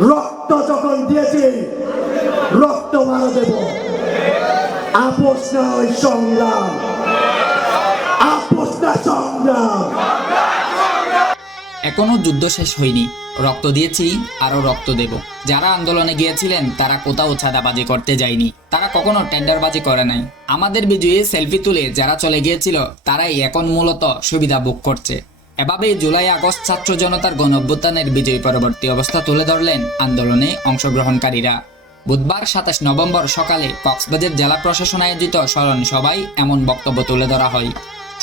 রক্ত যখন দিয়েছি, রক্ত মারা দেব। আপোষ নয় সংগ্রাম। আপোষ না সংগ্রাম। এখনও যুদ্ধ শেষ হয়নি। রক্ত দিয়েছি, আরও রক্ত দেব। যারা আন্দোলনে গিয়েছিলেন, তারা কোথাও ছাদাবাজি করতে যায়নি। তারা কখনো টেন্ডারবাজি করে নাই। আমাদের বিজয়ী সেলফি তুলে যারা চলে গিয়েছিল, তারাই এখন মূলত সুবিধা ভোগ করছে। এভাবেই জুলাই আগস্ট ছাত্র জনতার গণ অভ্যুত্থানের বিজয়ী পরবর্তী অবস্থা তুলে ধরলেন আন্দোলনে অংশগ্রহণকারীরা। বুধবার সাতাশ নভেম্বর সকালে কক্সবাজার জেলা প্রশাসন আয়োজিত স্মরণ সভায় এমন বক্তব্য তুলে ধরা হয়।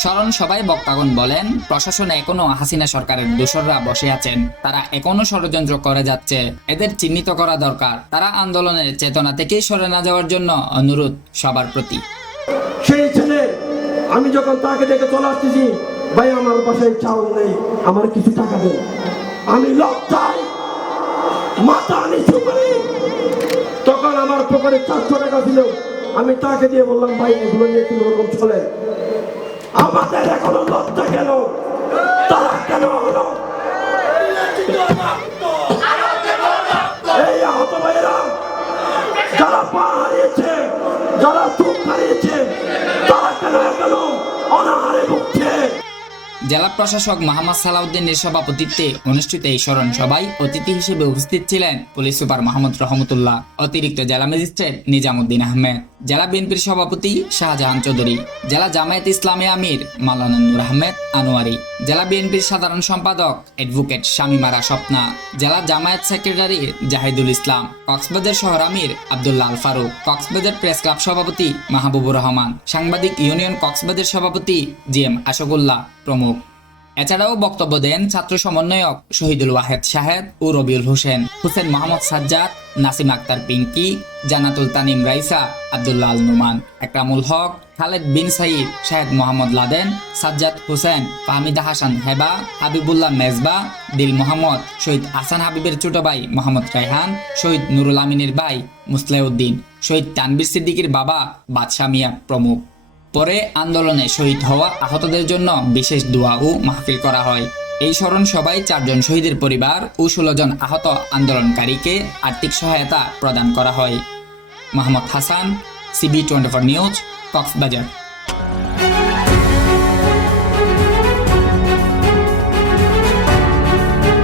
স্মরণ সভায় বক্তাগণ বলেন, প্রশাসনে এখনও হাসিনা সরকারের দোসররা বসে আছেন। তারা এখনও ষড়যন্ত্র করে যাচ্ছে। এদের চিহ্নিত করা দরকার। তারা আন্দোলনের চেতনা থেকেই সরে না যাওয়ার জন্য অনুরোধ সবার প্রতি। সেই ছেলে, আমি যখন তাকে দেখে চলে আসতেছি ভাই, আমার বাসায় চাউল নেই, আমার কিছু টাকা দেন। আমি লজ্জায় মাথা নিচু করি। তখন আমার পকেটে চারশো টাকা ছিল। আমি তাকে দিয়ে বললাম, ভাই, এগুলো নিয়ে কোনো রকম চলে? আমাদের এখনও লজ্জা কেন? তারা কেন হলো? এই আহত ভাইয়েরা, যারা পা হারিয়েছে, যারা চোখ হারিয়েছে জেলা প্রশাসক মোহাম্মদ সালাউদ্দিনের সভাপতিত্বে অনুষ্ঠিত এই স্মরণ সভায় অতিথি হিসেবে উপস্থিত ছিলেন পুলিশ সুপার মাহমুদ রহমতুল্লাহ, অতিরিক্ত জেলা ম্যাজিস্ট্রেট নিজামুদ্দিন আহমেদ, জেলা বিএনপির সভাপতি শাহজাহান চৌধুরী, জেলা জামায়াত ইসলামী আমির মালানা আহমেদ আনোয়ারি, জেলা বিএনপির সাধারণ সম্পাদক অ্যাডভোকেট শামিমারা স্বপ্না, জেলা জামায়াত সেক্রেটারি জাহিদুল ইসলাম, কক্সবাজার শহর আমির আবদুল্লাহ আল ফারুক, কক্সবাজার প্রেস ক্লাব সভাপতি মাহবুবুর রহমান, সাংবাদিক ইউনিয়ন কক্সবাজার সভাপতি জি এম আশকুল্লাহ প্রমুখ। এছাড়াও বক্তব্য দেন ছাত্র সমন্বয়ক শহীদুল ওয়াহেদ শাহেদ ও রবিউল হোসেন, হুসেন মোহাম্মদ সাজ্জাদ, নাসিম আক্তার পিঙ্কি জানাতুল তানিম রাইসা আবদুল্লাহ আল নুমান, একরামুল হক, খালেদ বিন সাইদ, শাহেদ মোহাম্মদ লাদেন, সাজ্জাদ হোসেন, ফাহমিদা হাসান হেবা, হাবিবুল্লাহ মেজবা, দিল মোহাম্মদ, শহীদ আসান হাবিবের ছোট ভাই মোহাম্মদ রায়হান, শহীদ নুরুল আমিনের ভাই মুসলেউদ্দিন, শহীদ তানবির সিদ্দিকীর বাবা বাদশাহ মিয়া প্রমুখ। পরে আন্দোলনে শহীদ হওয়া আহতদের জন্য বিশেষ দোয়া ও মাহফিল করা হয়। এই স্মরণ সবাই চারজন শহীদের পরিবার ও ষোলো জন আহত আন্দোলনকারীকে আর্থিক সহায়তা প্রদান করা হয়। Mohammad Hasan, CB twenty four news, Cox's Bazar.